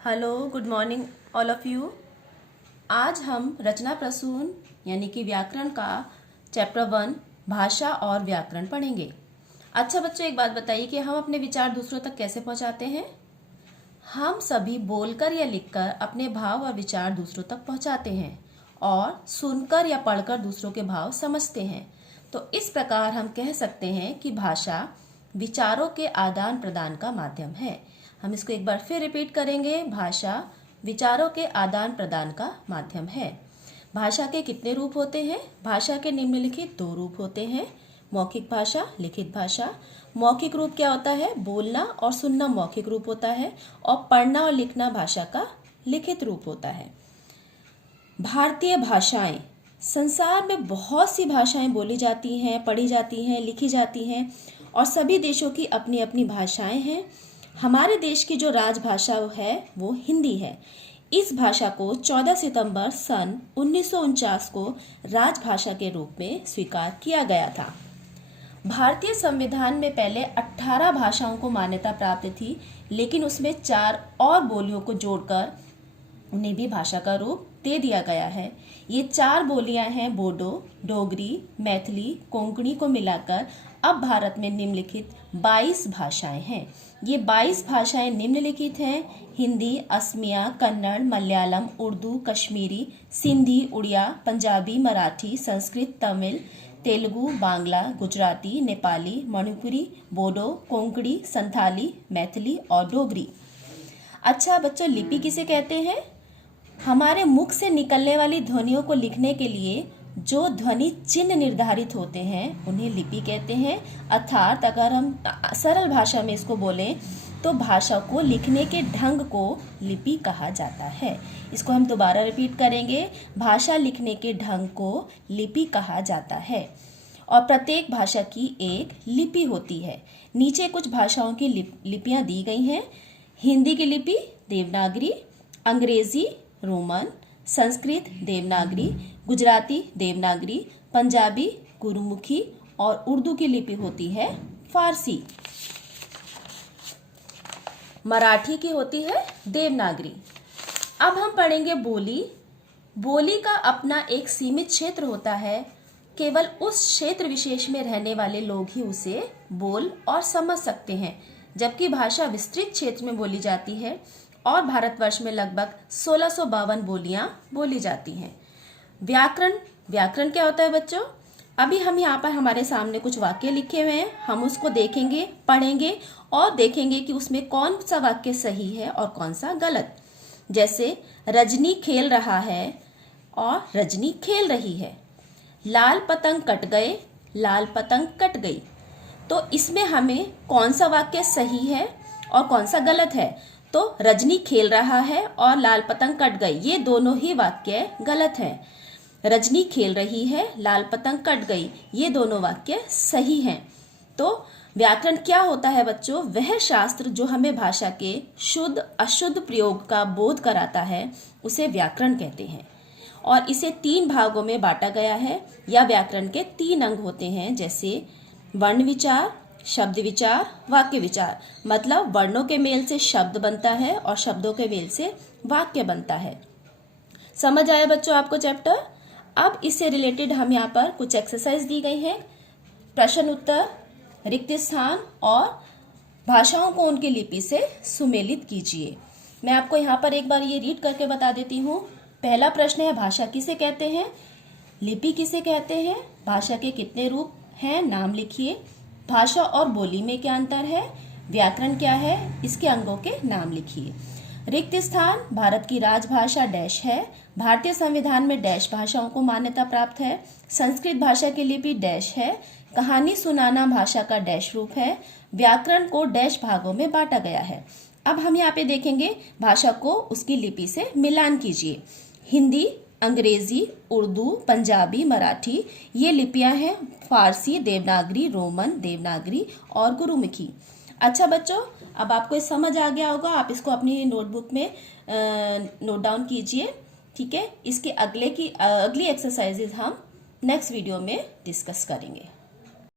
Hello, good morning all of you. आज हम रचना प्रसून यानी कि व्याकरण का चैप्टर 1 भाषा और व्याकरण पढ़ेंगे। अच्छा बच्चों, एक बात बताइए कि हम अपने विचार दूसरों तक कैसे पहुंचाते हैं। हम सभी बोलकर या लिखकर अपने भाव और विचार दूसरों तक पहुंचाते हैं और सुनकर या पढ़कर दूसरों के भाव समझते हैं। तो इस प्रकार हम कह सकते हैं कि भाषा विचारों के आदान प्रदान का माध्यम है। हम इसको एक बार फिर रिपीट करेंगे। भाषा विचारों के आदान प्रदान का माध्यम है। भाषा के कितने रूप होते हैं? भाषा के निम्नलिखित 2 रूप होते हैं, मौखिक भाषा, लिखित भाषा। मौखिक रूप क्या होता है? बोलना और सुनना मौखिक रूप होता है और पढ़ना और लिखना भाषा का लिखित रूप होता है। भारतीय भाषाएं, संसार में बहुत सी भाषाएं बोली जाती हैं, पढ़ी जाती हैं, लिखी जाती हैं और सभी देशों की अपनी अपनी भाषाएं हैं। हमारे देश की जो राजभाषा है वो हिंदी है। इस भाषा को 14 सितंबर सन 1949 को राजभाषा के रूप में स्वीकार किया गया था। भारतीय संविधान में पहले 18 भाषाओं को मान्यता प्राप्त थी, लेकिन उसमें 4 और बोलियों को जोड़कर उन्हें भी भाषा का रूप दे दिया गया है। ये 4 बोलियां हैं बोडो, डोगरी, मैथिली, कोंकणी को मिलाकर अब भारत में निम्नलिखित 22 भाषाएं हैं। ये 22 भाषाएं निम्नलिखित हैं: हिंदी, असमिया, कन्नड़, मलयालम, उर्दू, कश्मीरी, सिंधी, उड़िया, पंजाबी, मराठी, संस्कृत, तमिल, तेलुगु, बांग्ला, गुजराती, नेपाली, मणिपुरी, बोडो, कोंकणी, संथाली, मैथिली और डोगरी। अच्छा बच्चों, लिपि किसे कहते हैं? हमारे मुख से निकलने वाली ध्वनियों को लिखने के लिए जो ध्वनि चिन्ह निर्धारित होते हैं उन्हें लिपि कहते हैं। अर्थात अगर हम सरल भाषा में इसको बोलें तो भाषा को लिखने के ढंग को लिपि कहा जाता है। इसको हम दोबारा रिपीट करेंगे। भाषा लिखने के ढंग को लिपि कहा जाता है और प्रत्येक भाषा की एक लिपि होती है। नीचे कुछ भाषाओं की लिपियां दी गई हैं। हिंदी की लिपि देवनागरी, अंग्रेजी रोमन, संस्कृत देवनागरी, गुजराती देवनागरी, पंजाबी गुरुमुखी और उर्दू की लिपि होती है फारसी। मराठी की होती है देवनागरी। अब हम पढ़ेंगे बोली। बोली का अपना एक सीमित क्षेत्र होता है। केवल उस क्षेत्र विशेष में रहने वाले लोग ही उसे बोल और समझ सकते हैं, जबकि भाषा विस्तृत क्षेत्र में बोली जाती है और भारतवर्ष में लगभग 1652 बोलियां बोली जाती हैं। व्याकरण क्या होता है बच्चों? अभी हम यहाँ पर हमारे सामने कुछ वाक्य लिखे हुए हैं, हम उसको देखेंगे, पढ़ेंगे और देखेंगे कि उसमें कौन सा वाक्य सही है और कौन सा गलत। जैसे रजनी खेल रहा है और रजनी खेल रही है। लाल पतंग कट गए, लाल पतंग कट गई। तो इसमें हमें कौन सा वाक्य सही है और कौन सा गलत है? तो रजनी खेल रहा है और लाल पतंग कट गई, ये दोनों ही वाक्य गलत हैं। रजनी खेल रही है, लाल पतंग कट गई, ये दोनों वाक्य सही हैं। तो व्याकरण क्या होता है बच्चों? वह शास्त्र जो हमें भाषा के शुद्ध अशुद्ध प्रयोग का बोध कराता है उसे व्याकरण कहते हैं और इसे 3 भागों में बांटा गया है। या व्याकरण के 3 अंग होते हैं, जैसे वर्ण विचार, शब्द विचार, वाक्य विचार। मतलब वर्णों के मेल से शब्द बनता है और शब्दों के मेल से वाक्य बनता है। समझ आया बच्चों आपको चैप्टर? अब इससे रिलेटेड हम यहाँ पर कुछ एक्सरसाइज दी गई हैं। प्रश्न उत्तर, रिक्त स्थान और भाषाओं को उनकी लिपि से सुमेलित कीजिए। मैं आपको यहाँ पर एक बार ये रीड करके बता देती हूँ। पहला प्रश्न है, भाषा किसे कहते हैं? लिपि किसे कहते हैं? भाषा के कितने रूप हैं? नाम लिखिए। भाषा और बोली में क्या अंतर है? व्याकरण क्या है? इसके अंगों के नाम लिखिए। रिक्त स्थान, भारत की राजभाषा डैश है। भारतीय संविधान में डैश भाषाओं को मान्यता प्राप्त है। संस्कृत भाषा की लिपि डैश है। कहानी सुनाना भाषा का डैश रूप है। व्याकरण को डैश भागों में बांटा गया है। अब हम यहाँ पे देखेंगे, भाषा को उसकी लिपि से मिलान कीजिए। हिंदी, अंग्रेजी, उर्दू, पंजाबी, मराठी, ये लिपियां हैं फारसी, देवनागरी, रोमन, देवनागरी और गुरुमुखी। अच्छा बच्चों, अब आपको ये समझ आ गया होगा। आप इसको अपनी नोटबुक में नोट डाउन कीजिए, ठीक है। इसके अगली एक्सरसाइजेज हम नेक्स्ट वीडियो में डिस्कस करेंगे।